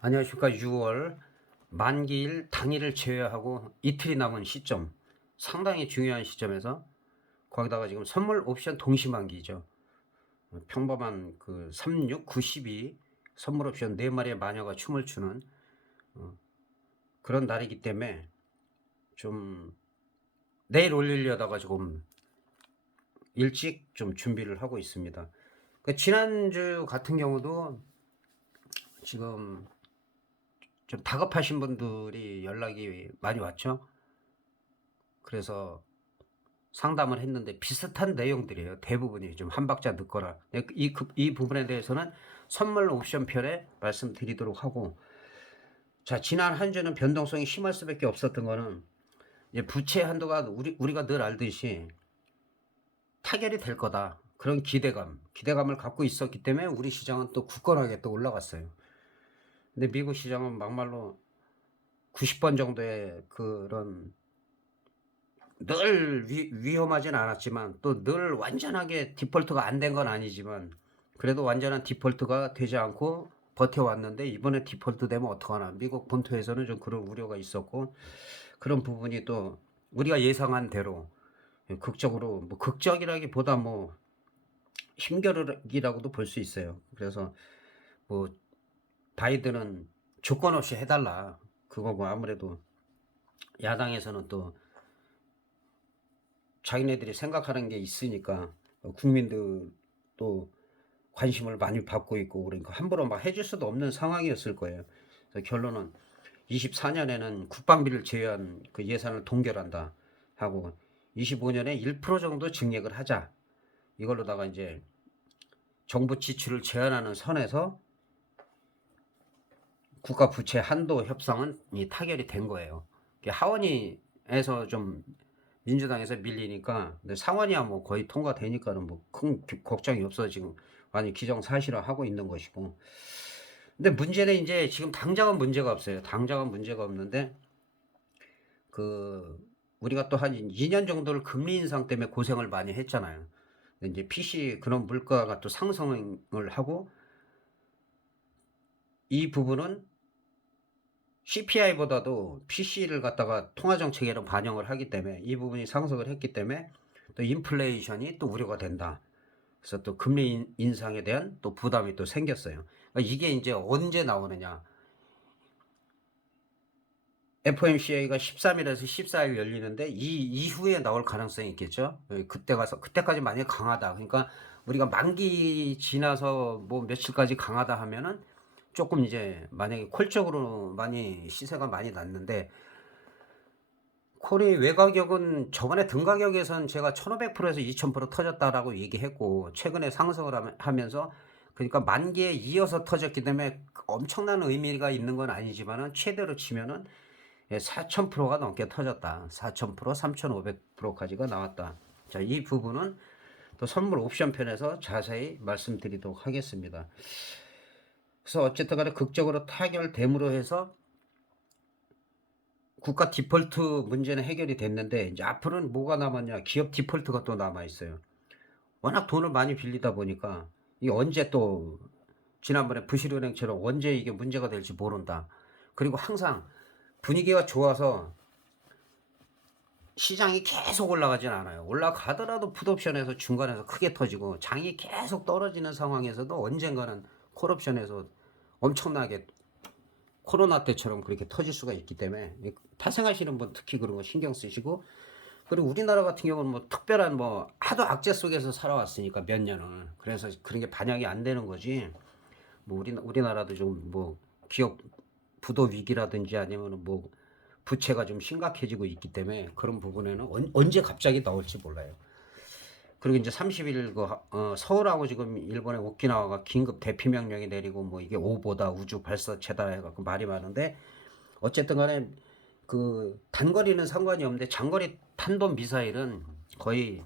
안녕하십니까. 6월 만기일 당일을 제외하고 이틀이 남은 시점, 상당히 중요한 시점에서 거기다가 지금 선물 옵션 동시 만기죠. 평범한 그 36, 92 선물 옵션 4마리의 마녀가 춤을 추는 그런 날이기 때문에 좀 내일 올리려다가 조금 일찍 좀 준비를 하고 있습니다. 지난주 같은 경우도 지금 좀 다급하신 분들이 연락이 많이 왔죠. 그래서 상담을 했는데 비슷한 내용들이에요. 대부분이 좀 한 박자 늦거나. 이 부분에 대해서는 선물 옵션 편에 말씀드리도록 하고, 자, 지난 한 주는 변동성이 심할 수밖에 없었던 거는 이제 부채 한도가 우리가 늘 알듯이 타결이 될 거다. 그런 기대감을 갖고 있었기 때문에 우리 시장은 또 굳건하게 또 올라갔어요. 근데 미국 시장은 막말로 90번 정도의 그런 늘 위험하진 않았지만 또 늘 완전하게 디폴트가 안 된 건 아니지만 그래도 완전한 디폴트가 되지 않고 버텨왔는데 이번에 디폴트 되면 어떡하나. 미국 본토에서는 좀 그런 우려가 있었고 그런 부분이 또 우리가 예상한 대로 극적으로 뭐 극적이라기보다 뭐 힘겨루기라고도 볼 수 있어요. 그래서 뭐 바이든은 조건 없이 해달라 그거고, 아무래도 야당에서는 또 자기네들이 생각하는 게 있으니까 국민들도 관심을 많이 받고 있고, 그러니까 함부로 막 해줄 수도 없는 상황이었을 거예요. 그래서 결론은 24년에는 국방비를 제외한 그 예산을 동결한다 하고 25년에 1% 정도 증액을 하자, 이걸로다가 이제 정부 지출을 제한하는 선에서 국가 부채 한도 협상은 타결이 된 거예요. 하원위에서 좀 민주당에서 밀리니까, 근데 상원이야 뭐 거의 통과되니까는 뭐 큰 걱정이 없어. 지금 많이 기정사실화하고 있는 것이고. 근데 문제는 이제 지금 당장은 문제가 없어요. 당장은 문제가 없는데 그 우리가 또 한 2년 정도를 금리 인상 때문에 고생을 많이 했잖아요. 근데 이제 PC 그런 물가가 또 상승을 하고, 이 부분은 CPI보다도 PC를 갖다가 통화정책에는 반영을 하기 때문에 이 부분이 상승을 했기 때문에 또 인플레이션이 또 우려가 된다. 그래서 또 금리 인상에 대한 또 부담이 또 생겼어요. 그러니까 이게 이제 언제 나오느냐. FOMC가 13일에서 14일 열리는데 이 이후에 나올 가능성이 있겠죠. 그때까지 만약에 강하다. 그러니까 우리가 만기 지나서 뭐 며칠까지 강하다 하면은 조금 이제 만약에 콜적으로 많이 시세가 많이 났는데, 콜이 외가격은 저번에 등가격에선 제가 1500%에서 2000% 터졌다라고 얘기했고, 최근에 상승을 하면서, 그러니까 만기에 이어서 터졌기 때문에 엄청난 의미가 있는 건 아니지만은 최대로 치면은 4000%가 넘게 터졌다. 4000%, 3500%까지가 나왔다. 자, 이 부분은 또 선물 옵션 편에서 자세히 말씀드리도록 하겠습니다. 그래서 어쨌든 간에 극적으로 타결됨으로 해서 국가 디폴트 문제는 해결이 됐는데 이제 앞으로는 뭐가 남았냐? 기업 디폴트가 또 남아 있어요. 워낙 돈을 많이 빌리다 보니까 이게 언제 또 지난번에 부실은행처럼 언제 이게 문제가 될지 모른다. 그리고 항상 분위기가 좋아서 시장이 계속 올라가진 않아요. 올라가더라도 풋옵션에서 중간에서 크게 터지고, 장이 계속 떨어지는 상황에서도 언젠가는 콜옵션에서 엄청나게 코로나 때처럼 그렇게 터질 수가 있기 때문에 타생하시는 분 특히 그런 거 신경 쓰시고, 그리고 우리나라 같은 경우는 뭐 특별한 뭐 하도 악재 속에서 살아왔으니까 몇 년을, 그래서 그런 게 반영이 안 되는 거지. 뭐 우리나라도 좀 뭐 기업 부도 위기라든지 아니면 뭐 부채가 좀 심각해지고 있기 때문에 그런 부분에는 언제 갑자기 나올지 몰라요. 그리고 이제 30일 서울하고 지금 일본의 오키나와가 긴급 대피 명령이 내리고, 뭐 이게 오보다 우주 발사체다 해갖고 말이 많은데, 어쨌든 간에 그 단거리는 상관이 없는데 장거리 탄도 미사일은 거의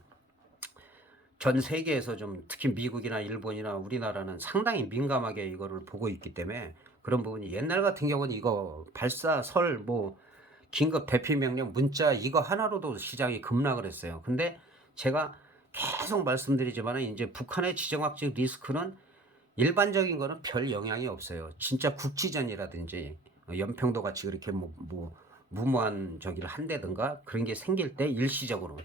전 세계에서 좀, 특히 미국이나 일본이나 우리나라는 상당히 민감하게 이거를 보고 있기 때문에 그런 부분이, 옛날 같은 경우는 이거 발사설 뭐 긴급 대피 명령 문자 이거 하나로도 시장이 급락을 했어요. 근데 제가 계속 말씀드리지만 이제 북한의 지정학적 리스크는 일반적인 거는 별 영향이 없어요. 진짜 국지전이라든지 연평도 같이 그렇게 뭐 무모한 저기를 한다든가 그런 게 생길 때 일시적으로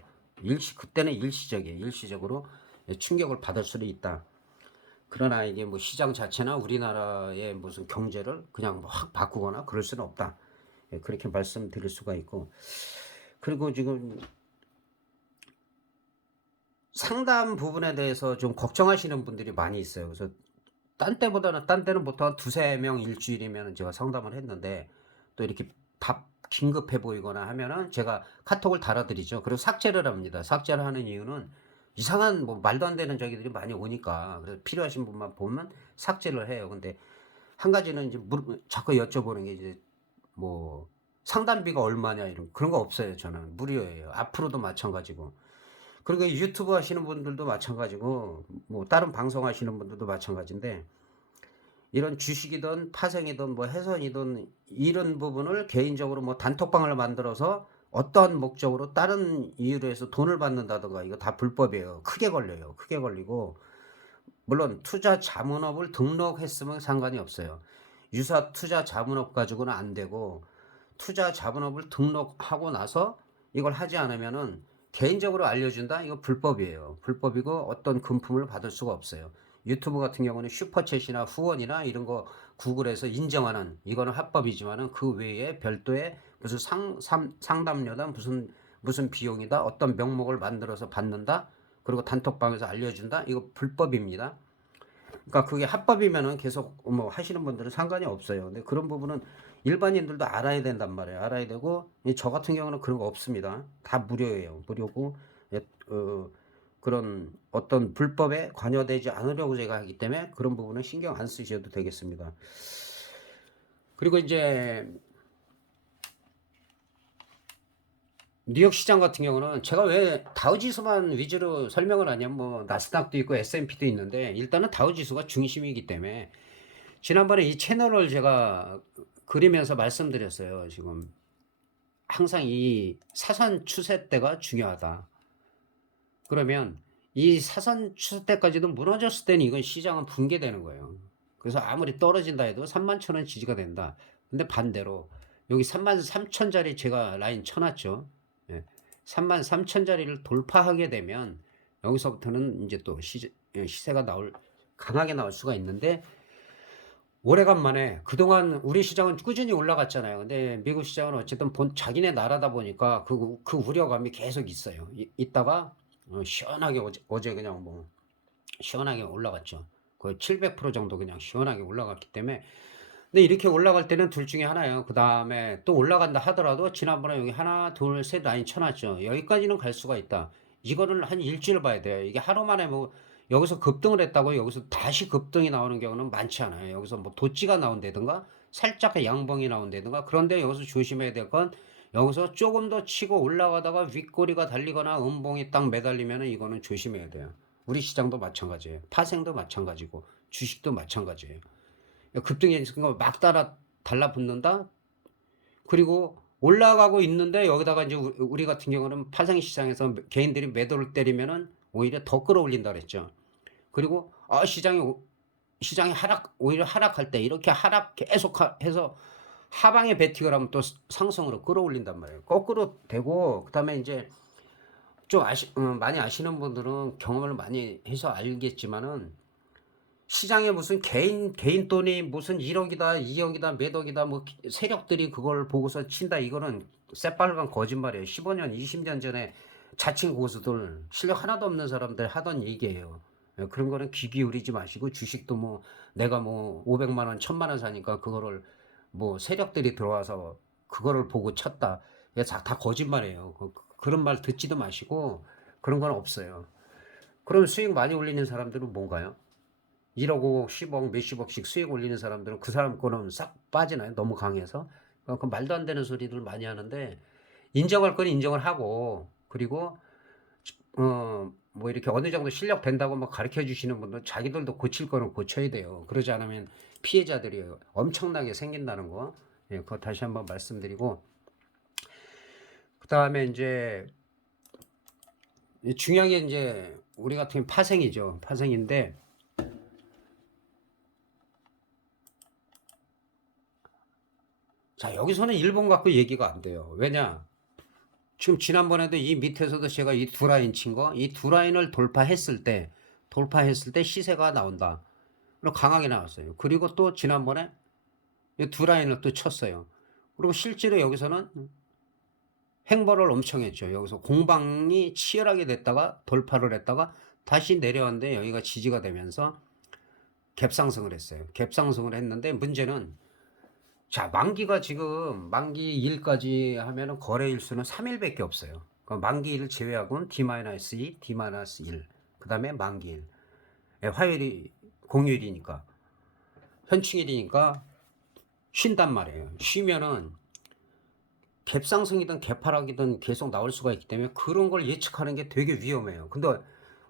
그때는 일시적이에요. 일시적으로 충격을 받을 수는 있다. 그러나 이게 뭐 시장 자체나 우리나라의 무슨 경제를 그냥 확 바꾸거나 그럴 수는 없다. 그렇게 말씀드릴 수가 있고, 그리고 지금 상담 부분에 대해서 좀 걱정하시는 분들이 많이 있어요. 그래서 딴 때는 보통 한 두세 명 일주일이면 제가 상담을 했는데, 또 이렇게 답 긴급해 보이거나 하면은 제가 카톡을 달아드리죠. 그리고 삭제를 합니다. 삭제를 하는 이유는 이상한 뭐 말도 안 되는 저기들이 많이 오니까, 그래서 필요하신 분만 보면 삭제를 해요. 근데 한 가지는 이제 자꾸 여쭤보는 게 이제 뭐 상담비가 얼마냐 이런 그런 거 없어요. 저는 무료예요. 앞으로도 마찬가지고. 그리고 유튜브 하시는 분들도 마찬가지고 뭐 다른 방송 하시는 분들도 마찬가지인데, 이런 주식이든 파생이든 뭐 해선이든 이런 부분을 개인적으로 뭐 단톡방을 만들어서 어떠한 목적으로 다른 이유로 해서 돈을 받는다든가 이거 다 불법이에요. 크게 걸려요. 크게 걸리고, 물론 투자 자문업을 등록했으면 상관이 없어요. 유사 투자 자문업 가지고는 안 되고, 투자 자문업을 등록하고 나서 이걸 하지 않으면은 개인적으로 알려준다? 이거 불법이에요. 불법이고 어떤 금품을 받을 수가 없어요. 유튜브 같은 경우는 슈퍼챗이나 후원이나 이런 거 구글에서 인정하는 이거는 합법이지만은 그 외에 별도의 무슨 상담료다 무슨 비용이다 어떤 명목을 만들어서 받는다 그리고 단톡방에서 알려준다 이거 불법입니다. 그러니까 그게 합법이면은 계속 뭐 하시는 분들은 상관이 없어요. 근데 그런 부분은 일반인들도 알아야 된단 말이에요. 알아야 되고, 저 같은 경우는 그런 거 없습니다. 다 무료예요. 무료고, 예, 그런 어떤 불법에 관여되지 않으려고 제가 하기 때문에 그런 부분은 신경 안 쓰셔도 되겠습니다. 그리고 이제 뉴욕 시장 같은 경우는 제가 왜 다우지수만 위주로 설명을 하냐면 뭐 나스닥도 있고 S&P도 있는데, 일단은 다우지수가 중심이기 때문에 지난번에 이 채널을 제가 그리면서 말씀드렸어요. 지금 항상 이 사선 추세 때가 중요하다. 그러면 이 사선 추세 때까지도 무너졌을 때는 이건 시장은 붕괴되는 거예요. 그래서 아무리 떨어진다 해도 31,000원 지지가 된다. 근데 반대로 여기 33,000짜리 제가 라인 쳐놨죠. 예. 33,000짜리를 돌파하게 되면 여기서부터는 이제 또 시세가 강하게 나올 수가 있는데, 오래간만에 그동안 우리 시장은 꾸준히 올라갔잖아요. 근데 미국 시장은 어쨌든 자기네 나라다 보니까 그 우려감이 계속 있어요. 있다가 시원하게 어제 그냥 뭐 시원하게 올라갔죠. 거의 700% 정도 그냥 시원하게 올라갔기 때문에. 근데 이렇게 올라갈 때는 둘 중에 하나예요. 그 다음에 또 올라간다 하더라도 지난번에 여기 하나, 둘, 셋 라인 쳐놨죠. 여기까지는 갈 수가 있다. 이거는 한 일주일 봐야 돼요. 이게 하루 만에 뭐 여기서 급등을 했다고 여기서 다시 급등이 나오는 경우는 많지 않아요. 여기서 뭐 도찌가 나온다든가 살짝 양봉이 나온다든가. 그런데 여기서 조심해야 될 건, 여기서 조금 더 치고 올라가다가 윗꼬리가 달리거나 음봉이 딱 매달리면 이거는 조심해야 돼요. 우리 시장도 마찬가지예요. 파생도 마찬가지고 주식도 마찬가지예요. 급등이 막 달라붙는다. 그리고 올라가고 있는데 여기다가 이제 우리 같은 경우는 파생 시장에서 개인들이 매도를 때리면은 오히려 더 끌어올린다 그랬죠. 그리고 시장이 오히려 하락할 때 이렇게 하락 계속 해서 하방에 베팅을 하면 또 상승으로 끌어올린단 말이에요. 거꾸로 되고, 그다음에 이제 좀 많이 아시는 분들은 경험을 많이 해서 알겠지만은, 시장에 무슨 개인 돈이 무슨 1억이다, 2억이다, 몇 억이다, 뭐 세력들이 그걸 보고서 친다. 이거는 새빨간 거짓말이에요. 15년, 20년 전에 자칭 고수들, 실력 하나도 없는 사람들 하던 얘기예요. 그런 거는 귀 기울이지 마시고, 주식도 뭐 내가 뭐 500만 원, 1000만 원 사니까 그거를 뭐 세력들이 들어와서 그거를 보고 쳤다. 다 거짓말이에요. 그런 말 듣지도 마시고, 그런 건 없어요. 그럼 수익 많이 올리는 사람들은 뭔가요? 1억, 5억, 10억, 몇십억씩 수익 올리는 사람들은 그 사람 거는 싹 빠지나요? 너무 강해서. 그 말도 안 되는 소리들 많이 하는데, 인정할 건 인정을 하고, 그리고 뭐 이렇게 어느 정도 실력 된다고 막 가르쳐 주시는 분들 자기들도 고칠 거는 고쳐야 돼요. 그러지 않으면 피해자들이 엄청나게 생긴다는 거. 예, 그거 다시 한번 말씀드리고, 그 다음에 이제 중요한 게 이제 우리 같은 파생이죠. 파생인데, 자, 여기서는 일본 갖고 얘기가 안 돼요. 왜냐? 지금 지난번에도 이 밑에서도 제가 이 두 라인 친 거, 이 두 라인을 돌파했을 때 시세가 나온다. 그리고 강하게 나왔어요. 그리고 또 지난번에 이 두 라인을 또 쳤어요. 그리고 실제로 여기서는 횡보를 엄청 했죠. 여기서 공방이 치열하게 됐다가 돌파를 했다가 다시 내려왔는데 여기가 지지가 되면서 갭상승을 했어요. 갭상승을 했는데 문제는, 자, 만기가 지금 만기 2일까지 하면은 거래 일수는 3일밖에 없어요. 그 만기 일 제외하고는 D-2, D-1, 그 다음에 만기 일. 예, 화요일이 공휴일이니까, 현충일이니까 쉰단 말이에요. 쉬면은 갭상승이든 갭하락이든 계속 나올 수가 있기 때문에 그런 걸 예측하는 게 되게 위험해요. 근데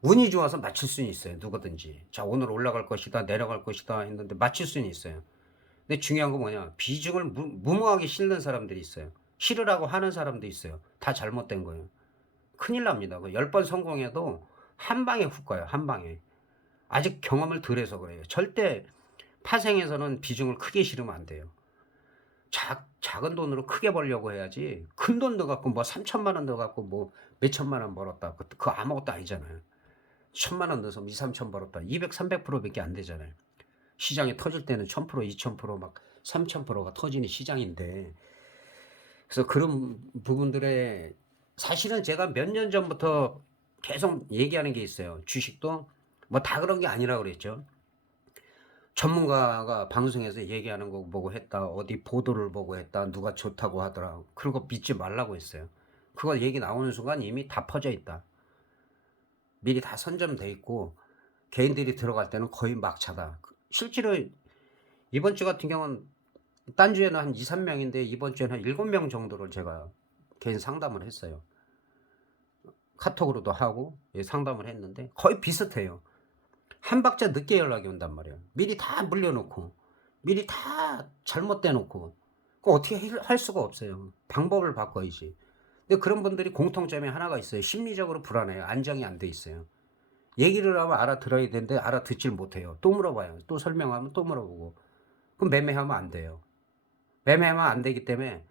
운이 좋아서 맞출 수는 있어요. 누구든지. 자, 오늘 올라갈 것이다, 내려갈 것이다 했는데 맞출 수는 있어요. 근데 중요한 건 뭐냐, 비중을 무모하게 실는 사람들이 있어요. 실으라고 하는 사람도 있어요. 다 잘못된 거예요. 큰일 납니다. 10번 성공해도 한 방에 훅 가요. 한 방에. 아직 경험을 덜 해서 그래요. 절대 파생에서는 비중을 크게 실으면 안 돼요. 작은 돈으로 크게 벌려고 해야지, 큰 돈 넣어갖고 뭐 3천만 원 넣어갖고 뭐 몇천만 원 벌었다, 그거 아무것도 아니잖아요. 1,000만 원 넣어서 2, 3천 벌었다, 200, 300%밖에 안 되잖아요. 시장이 터질 때는 1000%, 2000%, 막 3000%가 터지는 시장인데. 그래서 그런 부분들에 사실은 제가 몇 년 전부터 계속 얘기하는 게 있어요. 주식도 뭐 다 그런 게 아니라 그랬죠. 전문가가 방송에서 얘기하는 거 보고 했다, 어디 보도를 보고 했다, 누가 좋다고 하더라, 그런 거 믿지 말라고 했어요. 그거 얘기 나오는 순간 이미 다 퍼져 있다. 미리 다 선점돼 있고 개인들이 들어갈 때는 거의 막차다. 실제로 이번 주 같은 경우는 딴 주에는 한 2, 3명인데 이번 주에는 한 7명 정도를 제가 개인 상담을 했어요. 카톡으로도 하고 상담을 했는데 거의 비슷해요. 한 박자 늦게 연락이 온단 말이에요. 미리 다 물려놓고, 미리 다 잘못돼 놓고, 그거 어떻게 할 수가 없어요. 방법을 바꿔야지. 근데 그런 분들이 공통점이 하나가 있어요. 심리적으로 불안해요. 안정이 안 돼 있어요. 얘기를 하면 알아들어야 되는데 알아듣질 못해요. 또 물어봐요. 또 설명하면 또 물어보고. 그럼 매매하면 안 돼요. 매매하면 안 되기 때문에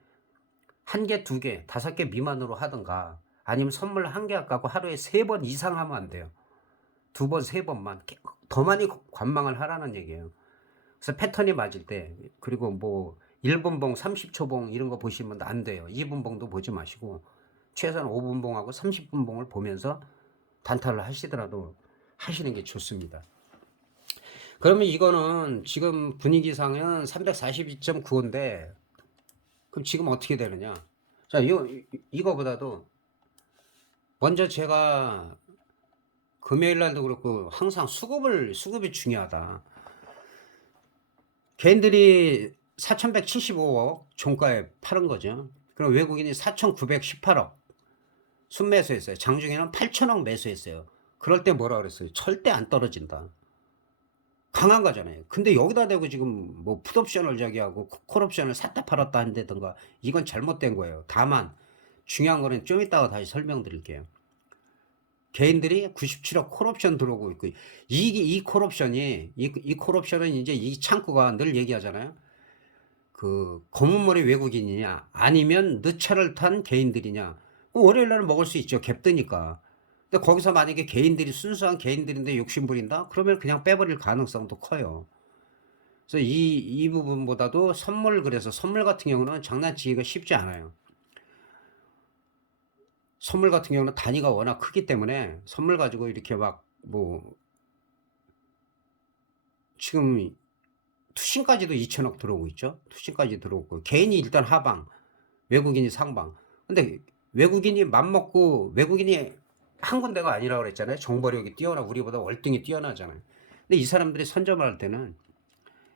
한 개, 두 개, 5개 미만으로 하든가, 아니면 선물 한 개 아까고 하루에 3번 이상 하면 안 돼요. 2번, 3번만. 더 많이 관망을 하라는 얘기예요. 그래서 패턴이 맞을 때, 그리고 뭐 1분봉, 30초봉 이런 거 보시면 안 돼요. 2분봉도 보지 마시고 최소한 5분봉하고 30분봉을 보면서 단타를 하시더라도 하시는 게 좋습니다. 그러면 이거는 지금 분위기상은 342.95인데 그럼 지금 어떻게 되느냐? 자, 이거보다도 먼저 제가 금요일 날도 그렇고 항상 수급이 중요하다. 개인들이 4,175억 종가에 팔은 거죠. 그럼 외국인이 4,918억 순매수했어요. 장중에는 8,000억 매수했어요. 그럴 때 뭐라 그랬어요? 절대 안 떨어진다. 강한 거잖아요. 근데 여기다 대고 지금 뭐 풋옵션을 저기 하고 콜옵션을 샀다 팔았다 한다든가, 이건 잘못된 거예요. 다만 중요한 거는 좀 이따가 다시 설명드릴게요. 개인들이 97억 콜옵션 들어오고 있고, 이 콜옵션이, 이 콜옵션은 이제 이 창구가 늘 얘기하잖아요. 그 검은머리 외국인이냐 아니면 늦차를 탄 개인들이냐. 월요일 날은 먹을 수 있죠. 갭 뜨니까. 근데 거기서 만약에 개인들이 순수한 개인들인데 욕심부린다? 그러면 그냥 빼버릴 가능성도 커요. 그래서 이 부분보다도 그래서 선물 같은 경우는 장난치기가 쉽지 않아요. 선물 같은 경우는 단위가 워낙 크기 때문에 선물 가지고 이렇게 막 뭐 지금 투신까지도 2천억 들어오고 있죠. 투신까지 들어오고, 개인이 일단 하방, 외국인이 상방. 근데 외국인이 맘먹고, 외국인이 한 군데가 아니라고 그랬잖아요. 정보력이 뛰어나, 우리보다 월등히 뛰어나잖아요. 근데 이 사람들이 선점을 할 때는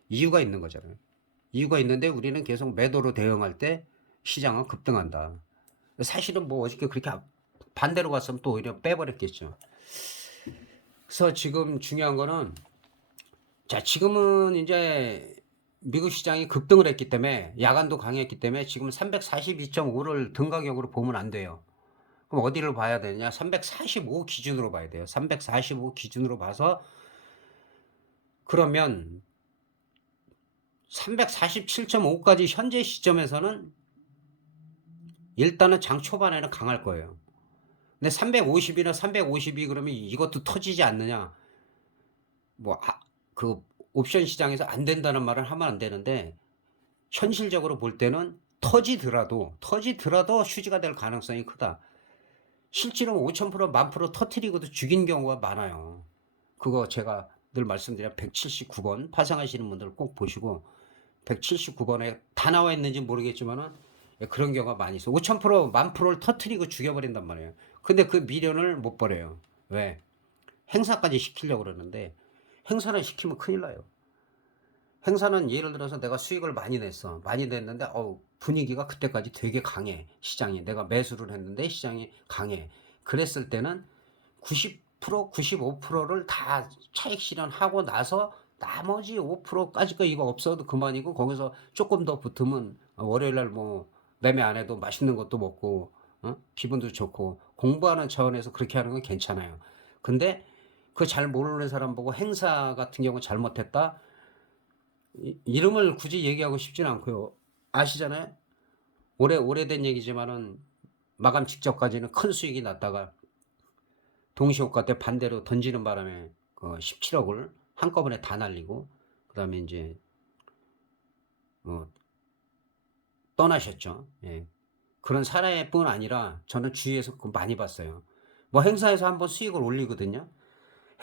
이유가 있는 거잖아요. 이유가 있는데 우리는 계속 매도로 대응할 때 시장은 급등한다. 사실은 뭐 어저께 그렇게 반대로 갔으면 또 오히려 빼버렸겠죠. 그래서 지금 중요한 거는, 자, 지금은 이제 미국 시장이 급등을 했기 때문에, 야간도 강했기 때문에 지금 342.5를 등가격으로 보면 안 돼요. 그럼 어디를 봐야 되냐? 345 기준으로 봐야 돼요. 345 기준으로 봐서, 그러면 347.5까지 현재 시점에서는 일단은 장 초반에는 강할 거예요. 근데 350이나 352 그러면 이것도 터지지 않느냐. 뭐 그 옵션 시장에서 안 된다는 말을 하면 안 되는데 현실적으로 볼 때는 터지더라도 휴지가 될 가능성이 크다. 실제로 5000% 10,000% 터트리고도 죽인 경우가 많아요. 그거 제가 늘 말씀드려 179번 파생하시는 분들 꼭 보시고 179번에 다 나와 있는지 모르겠지만은 그런 경우가 많이 있어. 5000% 10,000%를 터트리고 죽여버린단 말이에요. 근데 그 미련을 못 버려요. 왜? 행사까지 시키려고 그러는데 행사는 시키면 큰일 나요. 행사는 예를 들어서 내가 수익을 많이 냈어. 많이 냈는데 분위기가 그때까지 되게 강해. 시장이. 내가 매수를 했는데 시장이 강해. 그랬을 때는 90%, 95%를 다 차익 실현하고 나서 나머지 5%까지 거 이거 없어도 그만이고 거기서 조금 더 붙으면 월요일 날 뭐 매매 안 해도 맛있는 것도 먹고 기분도 좋고 공부하는 차원에서 그렇게 하는 건 괜찮아요. 근데 그 잘 모르는 사람 보고 행사 같은 경우 잘못했다. 이름을 굳이 얘기하고 싶진 않고요. 아시잖아요. 오래된 얘기지만은 마감 직전까지는 큰 수익이 났다가 동시효과 때 반대로 던지는 바람에 17억을 한꺼번에 다 날리고 그다음에 이제 떠나셨죠. 예. 그런 사례뿐 아니라 저는 주위에서 많이 봤어요. 뭐 행사에서 한번 수익을 올리거든요.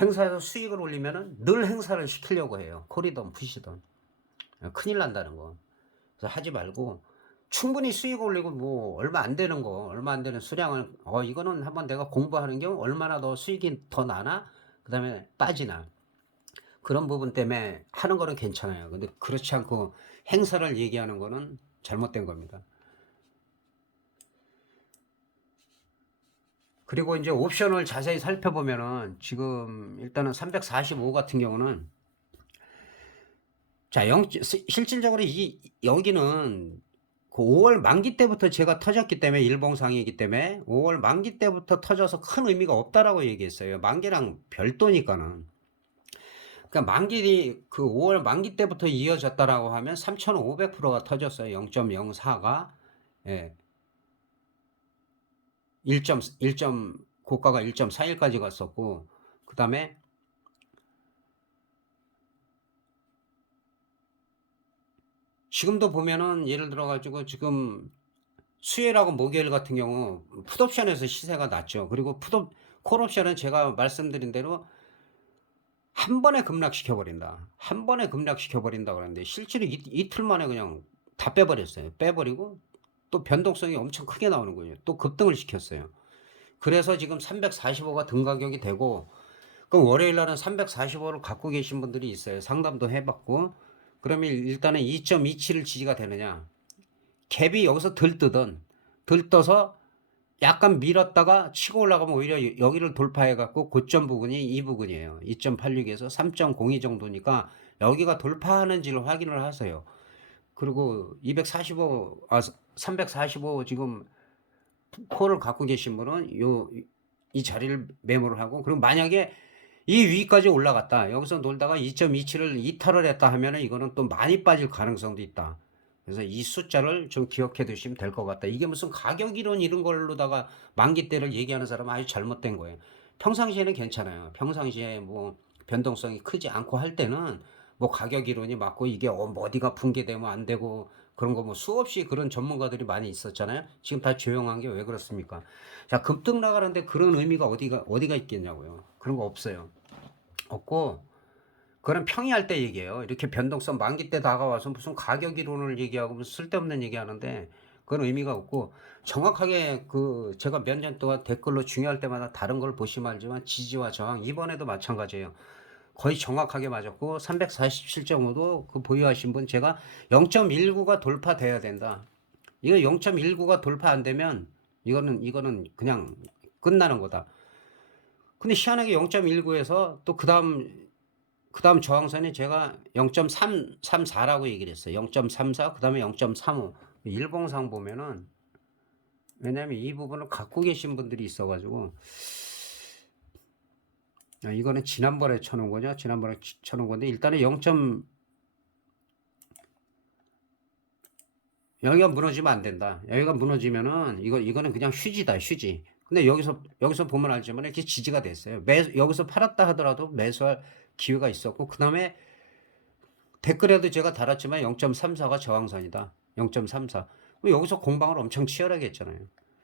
행사에서 수익을 올리면은 늘 행사를 시키려고 해요. 콜이든 푸시든. 큰일 난다는 거. 그래서 하지 말고 충분히 수익 올리고 뭐 얼마 안 되는 수량을 이거는 한번 내가 공부하는 경우 얼마나 더 수익이 더 나나 그다음에 빠지나 그런 부분 때문에 하는 거는 괜찮아요. 근데 그렇지 않고 행사를 얘기하는 거는 잘못된 겁니다. 그리고 이제 옵션을 자세히 살펴보면은 지금 일단은 345 같은 경우는 자, 실질적으로 여기는 그 5월 만기 때부터 제가 터졌기 때문에 일봉상이기 때문에 5월 만기 때부터 터져서 큰 의미가 없다라고 얘기했어요. 만기랑 별도니까는. 그러니까 만기 그 5월 만기 때부터 이어졌다라고 하면 3,500%가 터졌어요. 0.04가 예. 1점 고가가 1.41까지 갔었고 그다음에 지금도 보면은 예를 들어 가지고 지금 수요일하고 목요일 같은 경우 풋옵션에서 시세가 낮죠. 그리고 콜옵션은 제가 말씀드린 대로 한 번에 급락시켜 버린다. 한 번에 급락시켜 버린다 그러는데 실제로 이틀 만에 그냥 다 빼버렸어요. 빼버리고 또 변동성이 엄청 크게 나오는 거예요. 또 급등을 시켰어요. 그래서 지금 345가 등 가격이 되고 그럼 월요일 날은 345를 갖고 계신 분들이 있어요. 상담도 해봤고 그러면 일단은 2.27을 지지가 되느냐. 갭이 여기서 들떠서 약간 밀었다가 치고 올라가면 오히려 여기를 돌파해 갖고 고점 부분이 이 부분이에요. 2.86에서 3.02 정도니까 여기가 돌파하는지를 확인을 하세요. 그리고 345 지금 콜을 갖고 계신 분은 이 자리를 메모를 하고 그리고 만약에 이 위까지 올라갔다. 여기서 놀다가 2.27을 이탈을 했다 하면은 이거는 또 많이 빠질 가능성도 있다. 그래서 이 숫자를 좀 기억해 두시면 될 것 같다. 이게 무슨 가격 이론 이런 걸로다가 만기 때를 얘기하는 사람은 아주 잘못된 거예요. 평상시에는 괜찮아요. 평상시에 뭐 변동성이 크지 않고 할 때는 뭐 가격 이론이 맞고 이게 뭐 어디가 붕괴되면 안 되고 그런 거 뭐 수없이 그런 전문가들이 많이 있었잖아요. 지금 다 조용한 게 왜 그렇습니까? 자, 급등 나가는데 그런 의미가 어디가 있겠냐고요. 그런 거 없어요. 없고 그건 평이할 때 얘기예요. 이렇게 변동성 만기 때 다가와서 무슨 가격 이론을 얘기하고 무슨 쓸데없는 얘기하는데 그건 의미가 없고 정확하게 그 제가 몇 년 동안 댓글로 중요할 때마다 다른 걸 보시면 알지만 지지와 저항 이번에도 마찬가지예요. 거의 정확하게 맞았고 347.5도 그 보유하신 분 제가 0.19가 돌파돼야 된다. 이거 0.19가 돌파 안 되면 이거는 그냥 끝나는 거다. 근데 희한하게 0.19에서 또 그다음 저항선이 제가 0.334라고 얘기를 했어요. 0.34 그다음에 0.35 일봉상 보면은 왜냐면 이 부분을 갖고 계신 분들이 있어가지고 이거는 지난번에 쳐놓은 거죠. 지난번에 쳐놓은 건데 일단은 여기가 무너지면 안 된다. 여기가 무너지면은 이거는 그냥 휴지다, 휴지. 근데 여기서 보면 알지만 이렇게 지지가 됐어요. 여기서 팔았다 하더라도 매수할 기회가 있었고, 그다음에 댓글에도 제가 달았지만 0.34가 저항선이다. 0.34. 여기서 공방을 엄청 치열하게 했잖아요.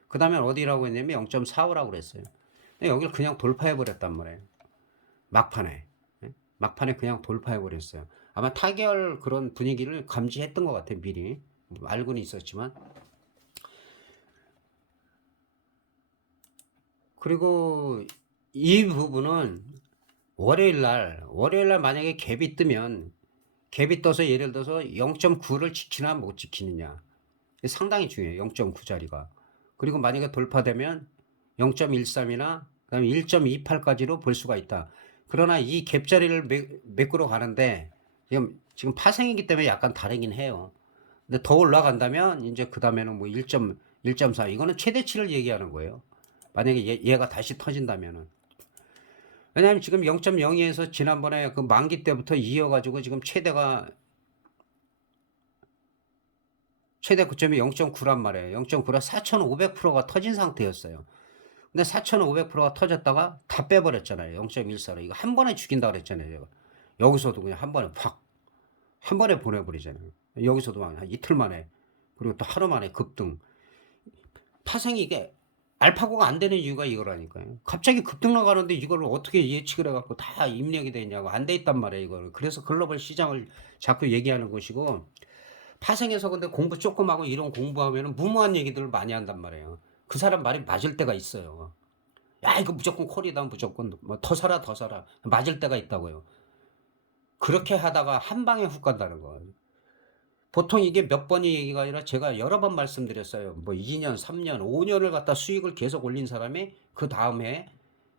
그다음에 어디라고 했냐면 0.45라고 그랬어요. 여기를 그냥 돌파해 버렸단 말이에요. 막판에. 예? 막판에 그냥 돌파해 버렸어요. 아마 타결 그런 분위기를 감지했던 것 같아요. 미리. 알고는 있었지만. 그리고 이 부분은 월요일 날 만약에 갭이 떠서 예를 들어서 0.9를 지키나 못 지키느냐. 상당히 중요해요. 0.9짜리가. 그리고 만약에 돌파되면 0.13이나 그다음에 1.28까지로 볼 수가 있다. 그러나 이 갭자리를 메꾸러 가는데 지금 파생이기 때문에 약간 다르긴 해요. 근데 더 올라간다면 이제 그 다음에는 뭐 1.4 이거는 최대치를 얘기하는 거예요. 만약에 얘가 다시 터진다면은. 왜냐하면 지금 0.02에서 지난번에 그 만기 때부터 이어가지고 지금 최대 고점이 0.9란 말이에요. 0.9라 4,500%가 터진 상태였어요. 근데 4,500%가 터졌다가 다 빼버렸잖아요. 0.14로. 이거 한 번에 죽인다 그랬잖아요. 제가. 여기서도 그냥 한 번에 한 번에 보내버리잖아요. 여기서도 한 이틀 만에, 그리고 또 하루 만에 급등. 파생이 이게 알파고가 안 되는 이유가 이거라니까요. 갑자기 급등 나가는데 이걸 어떻게 예측을 해갖고 다 입력이 되냐고. 안 돼 있단 말이에요, 이거를. 그래서 글로벌 시장을 자꾸 얘기하는 것이고, 파생해서 근데 공부 조금 하고 이런 공부하면 무모한 얘기들을 많이 한단 말이에요. 그 사람 말이 맞을 때가 있어요. 야, 이거 무조건 콜이다, 무조건. 뭐 더 사라, 더 사라. 맞을 때가 있다고요. 그렇게 하다가 한 방에 훅 간다는 거예요. 보통 이게 몇 번이 얘기가 아니라 제가 여러 번 말씀드렸어요. 뭐 2년, 3년, 5년을 갖다 수익을 계속 올린 사람이 그 다음에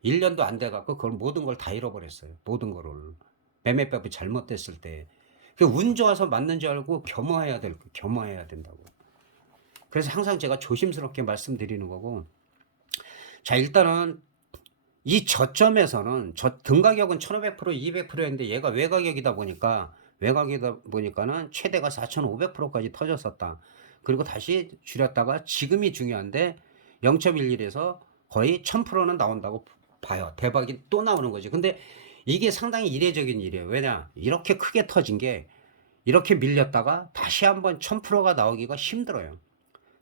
1년도 안 돼갖고 그걸 모든 걸 다 잃어버렸어요. 모든 거를. 매매법이 잘못됐을 때. 운 좋아서 맞는 줄 알고 겸허해야 된다고. 그래서 항상 제가 조심스럽게 말씀드리는 거고. 자, 일단은 이 저점에서는 등가격은 1500%, 200%였는데 얘가 외곽이다 보니까는 최대가 4500%까지 터졌었다. 그리고 다시 줄였다가 지금이 중요한데 0.11에서 거의 1000%는 나온다고 봐요. 대박이 또 나오는 거지. 근데 이게 상당히 이례적인 일이에요. 왜냐? 이렇게 크게 터진 게 이렇게 밀렸다가 다시 한번 1000%가 나오기가 힘들어요.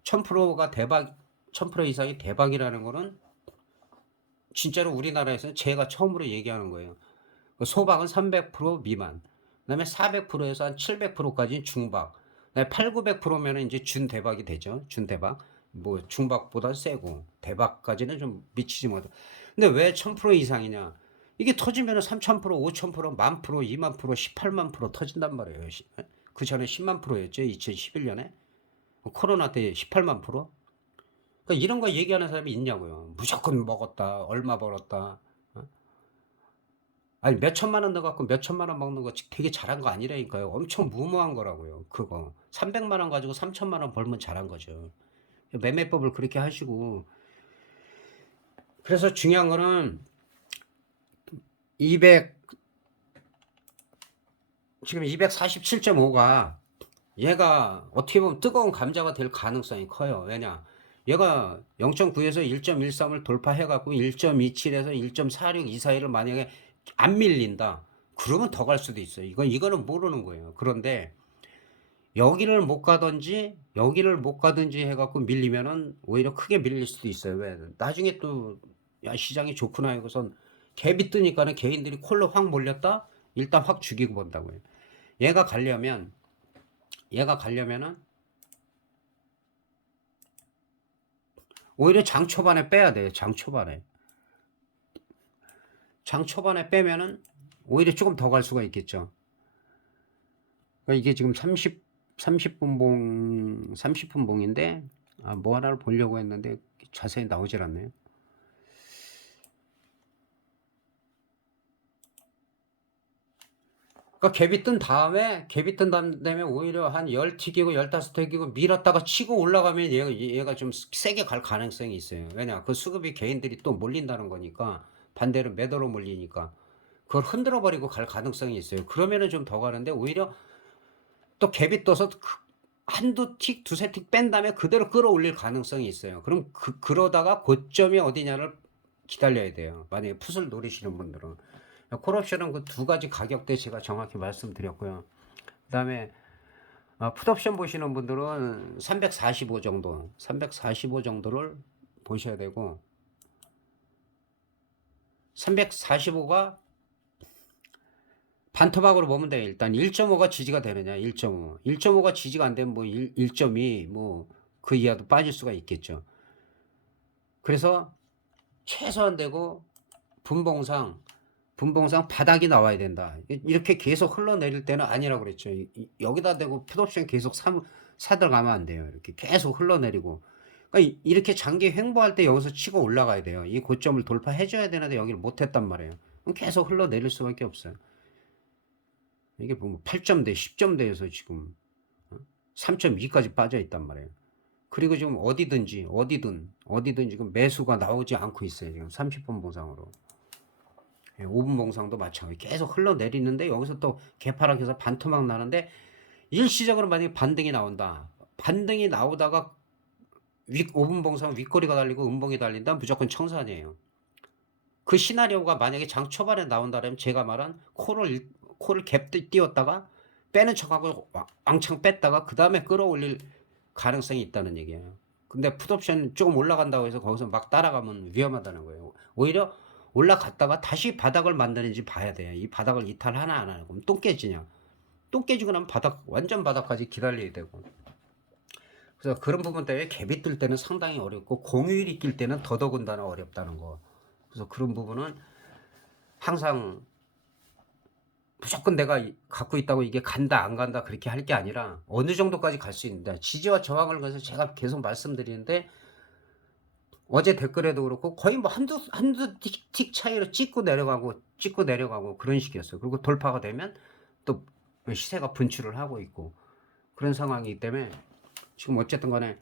1000%가 대박, 1000% 이상이 대박이라는 거는 진짜로 우리나라에서는 제가 처음으로 얘기하는 거예요. 소박은 300% 미만, 그다음에 400%에서 한 700%까지 중박, 그다음에 8, 900%면 이제 준대박이 되죠. 준대박. 뭐 중박보다 세고 대박까지는 좀 미치지 못해. 근데 왜 1000% 이상이냐? 이게 터지면 3000%, 5000%, 10,000%, 2만%, 18만 프로 터진단 말이에요. 그 전에 10만 프로였죠. 2011년에 코로나 때 18만 프로. 그러니까 이런 거 얘기하는 사람이 있냐고요. 무조건 먹었다, 얼마 벌었다. 어? 아니 몇 천만 원 넣어갖고 몇 천만 원 먹는 거 되게 잘한 거 아니라니까요. 엄청 무모한 거라고요. 그거 300만 원 가지고 3천만 원 벌면 잘한 거죠. 매매법을 그렇게 하시고. 그래서 중요한 거는 200 지금 247.5가 얘가 어떻게 보면 뜨거운 감자가 될 가능성이 커요. 왜냐? 얘가 0.9에서 1.13을 돌파해갖고 1.27에서 1.46 이 사이를 만약에 안 밀린다. 그러면 더 갈 수도 있어요. 이거는 모르는 거예요. 그런데 여기를 못 가든지 해갖고 밀리면은 오히려 크게 밀릴 수도 있어요. 왜? 나중에 또, 야, 시장이 좋구나 하고선 갭이 뜨니까는 개인들이 콜로 확 몰렸다? 일단 확 죽이고 본다고요. 얘가 가려면은 오히려 장 초반에 빼야 돼요. 장 초반에 빼면은 오히려 조금 더 갈 수가 있겠죠. 그러니까 이게 지금 30분 봉인데, 뭐 하나를 보려고 했는데 자세히 나오질 않네요. 그러니까 갭이 뜬 다음에 오히려 한 10튀기고 15튀기고 밀었다가 치고 올라가면 얘가 좀 세게 갈 가능성이 있어요. 왜냐? 그 수급이 개인들이 또 몰린다는 거니까, 반대로 매도로 몰리니까 그걸 흔들어 버리고 갈 가능성이 있어요. 그러면은 좀 더 가는데 오히려 또 갭이 떠서 한두 틱 두세 틱 뺀 다음에 그대로 끌어올릴 가능성이 있어요. 그럼 그러다가 고점이 어디냐를 기다려야 돼요. 만약에 풋을 노리시는 분들은. 콜옵션은 그 두 가지 가격대 제가 정확히 말씀드렸고요. 그다음에 풋옵션 보시는 분들은 345 정도, 345 정도를 보셔야 되고, 345가 반토막으로 보면 돼요. 일단 1.5가 지지가 되느냐, 1.5. 1.5가 지지가 안 되면 뭐 1.2, 뭐 그 이하도 빠질 수가 있겠죠. 그래서 최소한 되고 분봉상 바닥이 나와야 된다. 이렇게 계속 흘러내릴 때는 아니라고 그랬죠. 여기다 대고 풋옵션 계속 사들어가면 안 돼요. 이렇게 계속 흘러내리고. 그러니까 이렇게 장기 횡보할 때 여기서 치고 올라가야 돼요. 이 고점을 돌파해줘야 되는데 여기를 못했단 말이에요. 그럼 계속 흘러내릴 수밖에 없어요. 이게 보면 8점대, 10점대에서 지금 3.2까지 빠져 있단 말이에요. 그리고 지금 어디든 지금 매수가 나오지 않고 있어요. 지금 30분 보상으로. 5분 봉상도 마찬가지. 계속 흘러내리는데 여기서 또 개파락해서 반토막 나는데 일시적으로 만약에 반등이 나온다. 반등이 나오다가 5분 봉상 윗꼬리가 달리고 음봉이 달린다. 무조건 청산이에요. 그 시나리오가 만약에 장 초반에 나온다면 제가 말한 코를 갭 띄웠다가 빼는 척하고 왕창 뺐다가 그 다음에 끌어올릴 가능성이 있다는 얘기예요. 근데 풋옵션 조금 올라간다고 해서 거기서 막 따라가면 위험하다는 거예요. 오히려 올라갔다가 다시 바닥을 만드는지 봐야 돼요. 이 바닥을 이탈하나 안 하나. 그럼 또 깨지냐. 또 깨지고 나면 완전 바닥까지 기다려야 되고. 그래서 그런 부분 때문에 갭이 뜰 때는 상당히 어렵고 공휴일이 낄 때는 더더군다나 어렵다는 거. 그래서 그런 부분은 항상 무조건 내가 갖고 있다고 이게 간다 안 간다 그렇게 할 게 아니라 어느 정도까지 갈 수 있는데 지지와 저항을 그래서 제가 계속 말씀드리는데 어제 댓글에도 그렇고 거의 뭐 한두 틱 차이로 찍고 내려가고 그런 식이었어요. 그리고 돌파가 되면 또 시세가 분출을 하고 있고 그런 상황이기 때문에 지금 어쨌든 간에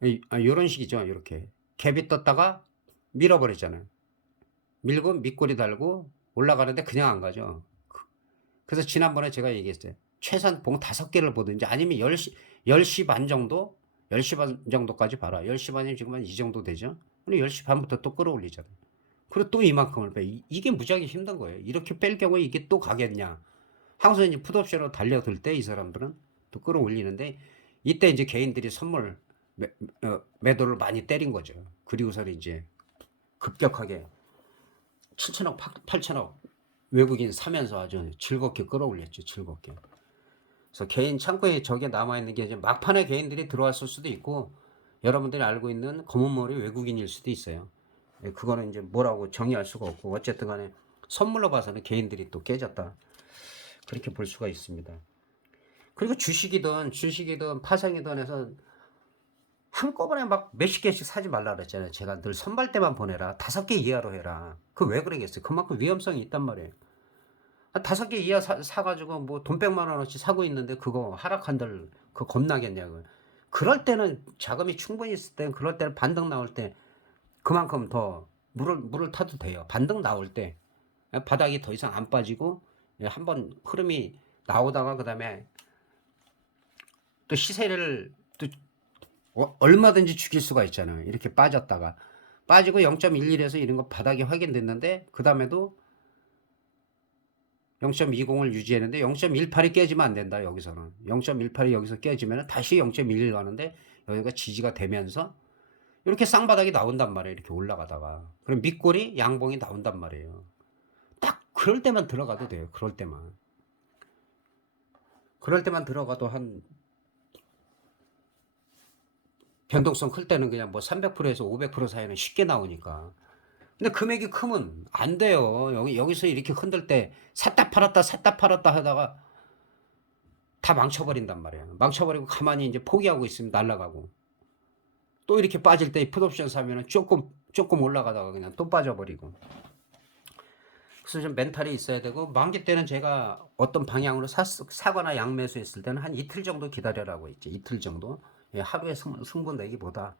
이런 식이죠. 이렇게 갭이 떴다가 밀어버리잖아요. 밀고 밑꼬리 달고 올라가는데 그냥 안 가죠. 그래서 지난번에 제가 얘기했어요. 최소한 봉 5개를 보든지 아니면 10시 반 정도? 10시 반 정도까지 봐라. 10시 반이면 지금 한 이 정도 되죠? 근데 10시 반부터 또 끌어올리잖아요. 그리고 또 이만큼을 빼. 이게 무지하게 힘든 거예요. 이렇게 뺄 경우에 이게 또 가겠냐. 항상 이제 풋옵션으로 달려들 때 이 사람들은 또 끌어올리는데 이때 이제 개인들이 매도를 많이 때린 거죠. 그리고서 이제 급격하게 7천억, 8천억 외국인 사면서 아주 즐겁게 끌어올렸죠. 즐겁게. 그래서 개인 창고에 저게 남아있는 게 이제 막판에 개인들이 들어왔을 수도 있고 여러분들이 알고 있는 검은머리 외국인일 수도 있어요. 그거는 이제 뭐라고 정의할 수가 없고 어쨌든 간에 선물로 봐서는 개인들이 또 깨졌다. 그렇게 볼 수가 있습니다. 그리고 주식이든 파생이든 해서 한꺼번에 막 몇십 개씩 사지 말라 그랬잖아요. 제가 늘 선발대만 보내라. 5개 이하로 해라. 그 왜 그러겠어요? 그만큼 위험성이 있단 말이에요. 5개 이하 사가지고 뭐 돈 100만 원어치 사고 있는데 그거 하락한들 그거 겁나겠냐고. 그럴 때는 자금이 충분히 있을 때 그럴 때는 반등 나올 때 그만큼 더 물을 타도 돼요. 반등 나올 때 바닥이 더 이상 안 빠지고 한번 흐름이 나오다가 그 다음에 또 시세를 또 얼마든지 죽일 수가 있잖아요. 이렇게 빠지고 0.11에서 이런 거 바닥이 확인됐는데 그 다음에도 0.20을 유지했는데 0.18이 깨지면 안 된다. 여기서는 0.18이 여기서 깨지면 다시 0.11 가는데 여기가 지지가 되면서 이렇게 쌍바닥이 나온단 말이에요. 이렇게 올라가다가 그럼 밑골이 양봉이 나온단 말이에요. 딱 그럴 때만 들어가도 돼요. 그럴 때만 들어가도 한 변동성 클 때는 그냥 뭐 300%에서 500% 사이는 쉽게 나오니까. 근데 금액이 크면 안 돼요. 여기서 이렇게 흔들 때 샀다 팔았다 하다가 다 망쳐버린단 말이에요. 망쳐버리고 가만히 이제 포기하고 있으면 날아가고. 또 이렇게 빠질 때 풋옵션 사면은 조금 올라가다가 그냥 또 빠져버리고. 그래서 좀 멘탈이 있어야 되고 만기 때는 제가 어떤 방향으로 사거나 양매수했을 때는 한 이틀 정도 기다려라고 했지. 이틀 정도. 하루에 승부 내기보다.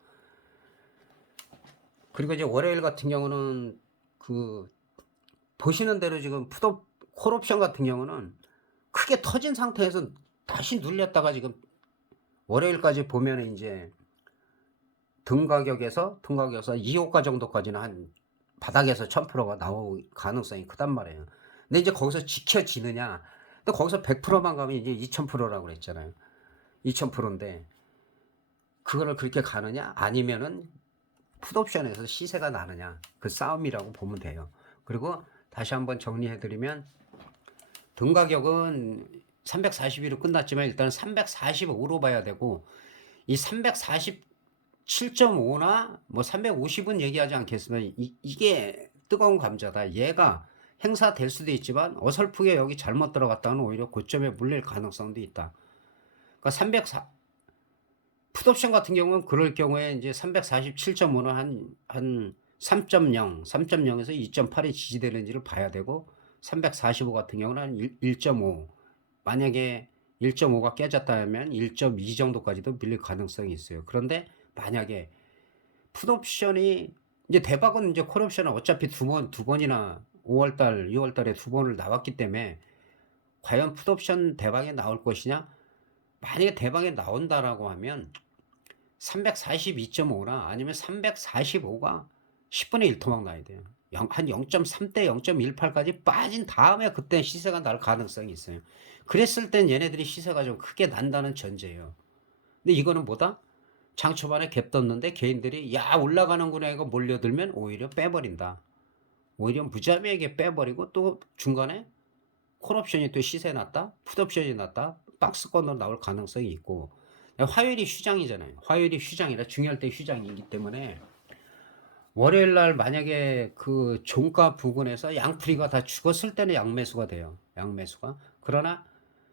그리고 이제 월요일 같은 경우는 그 보시는 대로 지금 콜옵션 같은 경우는 크게 터진 상태에서 다시 눌렸다가 지금 월요일까지 보면은 이제 등가격에서 2호가 정도까지는 한 바닥에서 1000%가 나올 가능성이 크단 말이에요. 근데 이제 거기서 지켜지느냐? 근데 거기서 100%만 가면 이제 2000%라고 그랬잖아요. 2000%인데 그거를 그렇게 가느냐? 아니면은 풋옵션에서 시세가 나느냐? 그 싸움이라고 보면 돼요. 그리고 다시 한번 정리해 드리면 등가격은 341로 끝났지만 일단 345로 봐야 되고, 이 347.5나 뭐 350은 얘기하지 않겠으면 이게 뜨거운 감자다. 얘가 행사될 수도 있지만 어설프게 여기 잘못 들어갔다는 오히려 고점에 물릴 가능성도 있다. 그러니까 304 풋옵션 같은 경우는 그럴 경우에 이제 347.5는 한 3.0에서 2.8이 지지되는지를 봐야 되고, 345 같은 경우는 한 1.5, 만약에 1.5가 깨졌다면 1.2 정도까지도 밀릴 가능성이 있어요. 그런데 만약에 풋옵션이 이제 대박은 이제 콜옵션은 어차피 두 번이나 5월달, 6월달에 두 번을 나왔기 때문에 과연 풋옵션 대박이 나올 것이냐? 만약에 대박이 나온다라고 하면 342.5나 아니면 345가 10분의 1 토막 나야 돼요. 한 0.3대 0.18까지 빠진 다음에 그때 시세가 날 가능성이 있어요. 그랬을 땐 얘네들이 시세가 좀 크게 난다는 전제예요. 근데 이거는 뭐다? 장 초반에 갭 떴는데 개인들이 야 올라가는구나 이거 몰려들면 오히려 빼버린다. 오히려 무자비하게 빼버리고 또 중간에 콜옵션이 또 시세 났다, 풋옵션이 났다, 박스권으로 나올 가능성이 있고, 화요일이 휴장이잖아요. 화요일이 휴장이라 중요할 때 휴장이기 때문에 월요일 날 만약에 그 종가 부근에서 양풀이가 다 죽었을 때는 양매수가 돼요. 양매수가. 그러나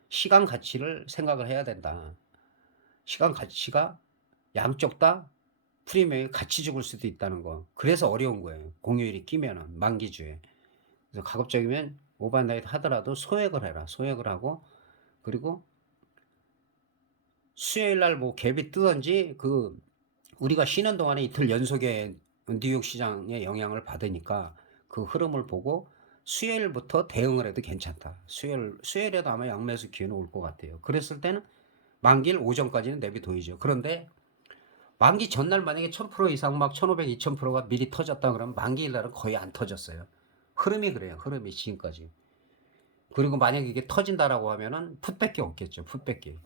시간 가치를 생각을 해야 된다. 시간 가치가 양쪽 다 프리미엄이 같이 죽을 수도 있다는 거. 그래서 어려운 거예요. 공휴일이 끼면은 만기주에. 그래서 가급적이면 오버나이트 하더라도 소액을 해라. 소액을 하고, 그리고 수요일 날 뭐 갭이 뜨든지 그 우리가 쉬는 동안에 이틀 연속에 뉴욕 시장의 영향을 받으니까 그 흐름을 보고 수요일부터 대응을 해도 괜찮다. 수요일에도 아마 양매수 기회는 올 것 같아요. 그랬을 때는 만기일 오전까지는 내비둬야죠. 그런데 만기 전날 만약에 1000% 이상 막 1500, 2000%가 미리 터졌다 그러면 만기일 날은 거의 안 터졌어요. 흐름이 그래요. 흐름이 지금까지. 그리고 만약에 이게 터진다라고 하면은 풋밖에 없겠죠. 풋밖에.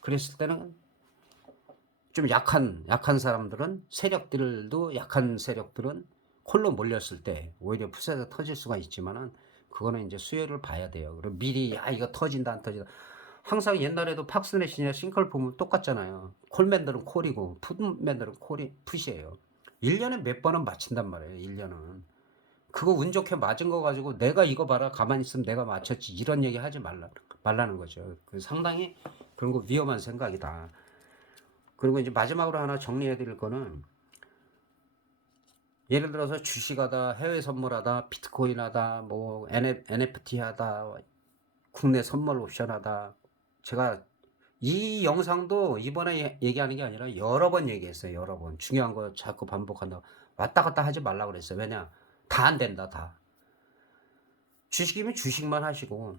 그랬을 때는 좀 약한 사람들은, 세력들도 약한 세력들은 콜로 몰렸을 때 오히려 풋에서 터질 수가 있지만은 그거는 이제 수요를 봐야 돼요. 그리고 미리 이거 터진다 안 터진다. 항상 옛날에도 팍스넷이나 싱클 보면 똑같잖아요. 콜맨들은 콜이고 풋맨들은 풋이에요. 1년에 몇 번은 맞춘단 말이에요. 1년은. 그거 운 좋게 맞은 거 가지고 내가 이거 봐라 가만히 있으면 내가 맞췄지 이런 얘기 하지 말라는 거죠. 그 상당히 그런 거 위험한 생각이다. 그리고 이제 마지막으로 하나 정리해 드릴 거는, 예를 들어서 주식하다, 해외 선물하다, 비트코인 하다, 뭐 NFT 하다, 국내 선물 옵션 하다. 제가 이 영상도 이번에 얘기하는 게 아니라 여러 번 얘기했어요. 여러 번. 중요한 거 자꾸 반복한다. 왔다 갔다 하지 말라고 그랬어요. 왜냐? 다 안 된다, 다. 주식이면 주식만 하시고,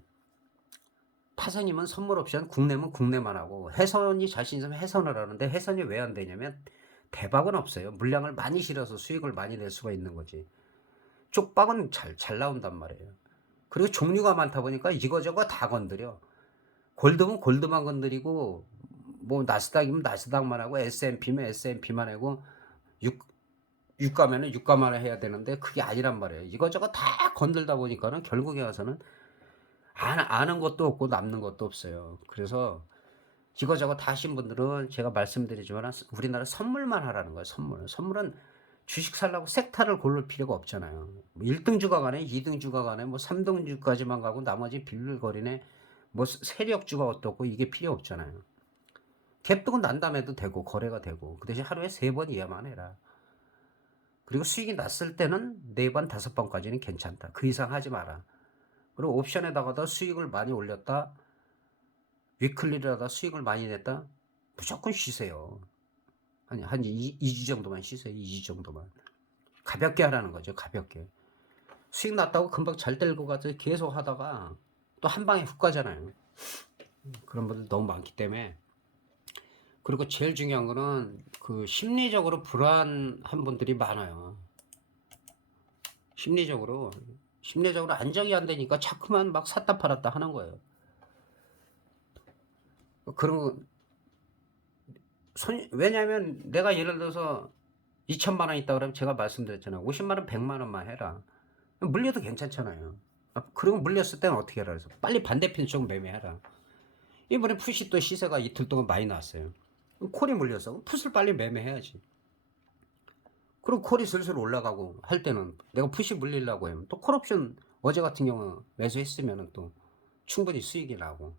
파생이면 선물 옵션, 국내면 국내만 하고, 해선이 자신 있으면 해선을 하는데, 해선이 왜 안 되냐면 대박은 없어요. 물량을 많이 실어서 수익을 많이 낼 수가 있는 거지. 쪽박은 잘 나온단 말이에요. 그리고 종류가 많다 보니까 이거저거 다 건드려. 골드면 골드만 건드리고, 뭐 나스닥이면 나스닥만 하고, S&P면 S&P만 하고, 유가면은 유가만 해야 되는데 그게 아니란 말이에요. 이거저거 다 건들다 보니까는 결국에 와서는 아는 것도 없고 남는 것도 없어요. 그래서 이거저거 다 하신 분들은 제가 말씀드리지만 우리나라 선물만 하라는 거예요. 선물은 주식 살라고 섹터를 고를 필요가 없잖아요. 1등주가 가네, 2등주가 가네, 뭐 3등주까지만 가고 나머지 빌빌거리네, 뭐 세력주가 어떻고 이게 필요 없잖아요. 갭등은 난담해도 되고 거래가 되고, 그 대신 하루에 3번 이하만 해라. 그리고 수익이 났을 때는 4번, 5번까지는 괜찮다. 그 이상 하지 마라. 그리고 옵션에다가도 수익을 많이 올렸다, 위클리라다 수익을 많이 냈다, 무조건 쉬세요. 한 2주 정도만 쉬세요. 2주 정도만. 가볍게 하라는 거죠. 가볍게. 수익 났다고 금방 잘 될 것 같아서 계속 하다가 또 한 방에 훅 가잖아요. 그런 분들 너무 많기 때문에. 그리고 제일 중요한 거는 그 심리적으로 불안한 분들이 많아요. 심리적으로 안정이 안 되니까 자꾸만 막 샀다 팔았다 하는 거예요. 그런 거 왜냐하면 내가 예를 들어서 2천만 원 있다 그러면 제가 말씀드렸잖아요. 50만 원, 100만 원만 해라. 물려도 괜찮잖아요. 그리고 물렸을 때는 어떻게 해라 그래서 빨리 반대편 쪽 매매해라. 이번에 풋이 또 시세가 이틀 동안 많이 나왔어요. 콜이 물렸어. 풋을 빨리 매매해야지. 그리고 콜이 슬슬 올라가고 할 때는 내가 풋이 물리려고 하면 또 콜옵션 어제 같은 경우 매수했으면 또 충분히 수익이 나고,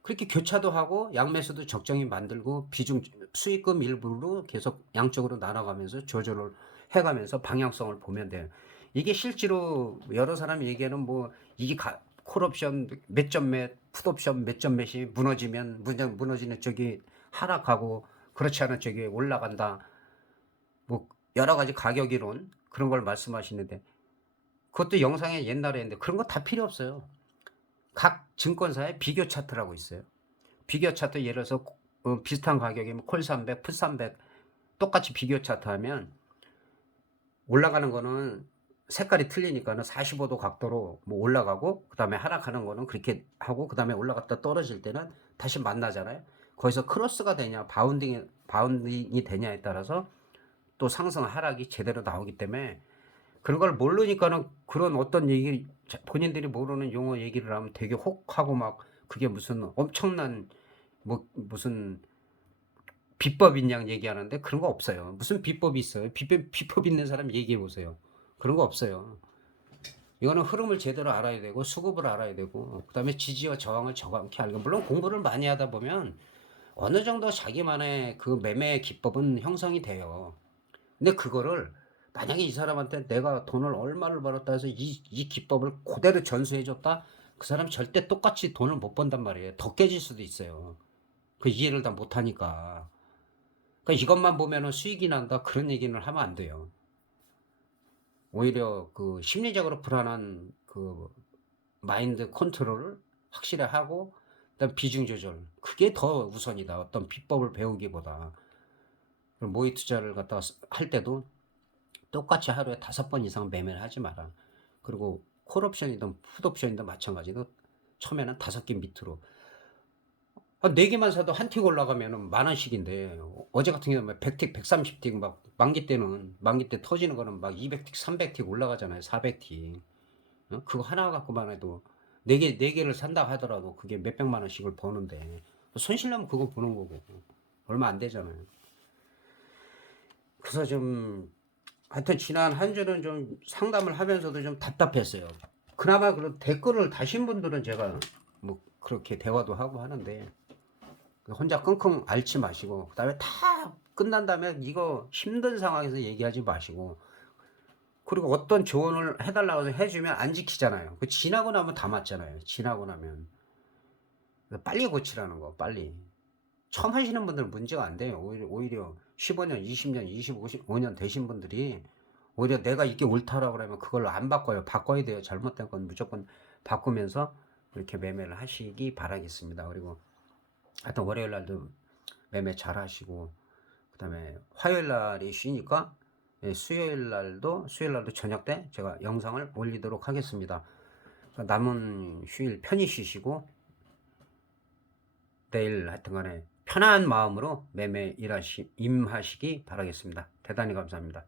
그렇게 교차도 하고 양매수도 적정히 만들고 비중 수익금 일부로 계속 양쪽으로 나눠가면서 조절을 해가면서 방향성을 보면 돼요. 이게 실제로 여러 사람이 얘기하는 뭐 이게 콜옵션 몇 점 몇, 풋옵션 몇 점 몇이 무너지면 무너지는 쪽이 하락하고 그렇지 않은 쪽이 올라간다. 뭐 여러 가지 가격 이론 그런 걸 말씀하시는데, 그것도 영상에 옛날에 했는데 그런 거 다 필요 없어요. 각 증권사에 비교 차트라고 있어요. 비교 차트 예를 들어서 비슷한 가격이면 콜 300, 풋 300 똑같이 비교 차트 하면 올라가는 거는 색깔이 틀리니까는 45도 각도로 뭐 올라가고, 그 다음에 하락하는 거는 그렇게 하고, 그 다음에 올라갔다 떨어질 때는 다시 만나잖아요. 거기서 크로스가 되냐 바운딩이 되냐에 따라서 또 상승 하락이 제대로 나오기 때문에, 그런 걸 모르니까는 그런 어떤 얘기 본인들이 모르는 용어 얘기를 하면 되게 혹하고 막 그게 무슨 엄청난 뭐 무슨 비법 있냐 얘기하는데 그런 거 없어요. 무슨 비법이 있어요? 비법 있는 사람 얘기해 보세요. 그런 거 없어요. 이거는 흐름을 제대로 알아야 되고 수급을 알아야 되고, 그다음에 지지와 저항을 정확히 알고, 물론 공부를 많이 하다 보면 어느 정도 자기만의 그 매매 기법은 형성이 돼요. 근데 그거를 만약에 이 사람한테 내가 돈을 얼마를 벌었다 해서 이 기법을 그대로 전수해 줬다, 그 사람 절대 똑같이 돈을 못 번단 말이에요. 더 깨질 수도 있어요. 그 이해를 다 못하니까. 그러니까 이것만 보면은 수익이 난다 그런 얘기는 하면 안 돼요. 오히려 그 심리적으로 불안한 그 마인드 컨트롤을 확실히 하고, 그다음 비중 조절 그게 더 우선이다. 어떤 비법을 배우기보다. 모의 투자를 갖다가 할 때도 똑같이 하루에 5번 이상 매매를 하지 마라. 그리고 콜옵션이든 풋옵션이든 마찬가지로 처음에는 5개 밑으로, 4개만 사도 한 틱 올라가면은 만 원씩인데, 어제 같은 경우는 100틱, 130틱 막 만기 때 터지는 거는 막 200틱, 300틱 올라가잖아요. 400틱. 그거 하나 갖고만 해도 4개를 산다 하더라도 그게 몇백만 원씩을 버는데, 손실나면 그거 보는 거고 얼마 안 되잖아요. 그래서 좀 하여튼 지난 한 주는 좀 상담을 하면서도 좀 답답했어요. 그나마 그런 댓글을 다신 분들은 제가 뭐 그렇게 대화도 하고 하는데, 혼자 끙끙 앓지 마시고, 그 다음에 다 끝난 다음에 이거 힘든 상황에서 얘기하지 마시고, 그리고 어떤 조언을 해달라고 해서 해주면 안 지키잖아요. 그 지나고 나면 다 맞잖아요. 지나고 나면. 빨리 고치라는 거, 빨리. 처음 하시는 분들은 문제가 안 돼요. 오히려 15년, 20년, 25년 되신 분들이 오히려 내가 이게 옳다라고 그러면 그걸 안 바꿔요. 바꿔야 돼요. 잘못된 건 무조건 바꾸면서 이렇게 매매를 하시기 바라겠습니다. 그리고 하여튼 월요일 날도 매매 잘 하시고, 그 다음에 화요일 날이 쉬니까 수요일 날도 저녁 때 제가 영상을 올리도록 하겠습니다. 남은 휴일 편히 쉬시고 내일 하여튼 간에 편한 마음으로 매매 임하시기 바라겠습니다. 대단히 감사합니다.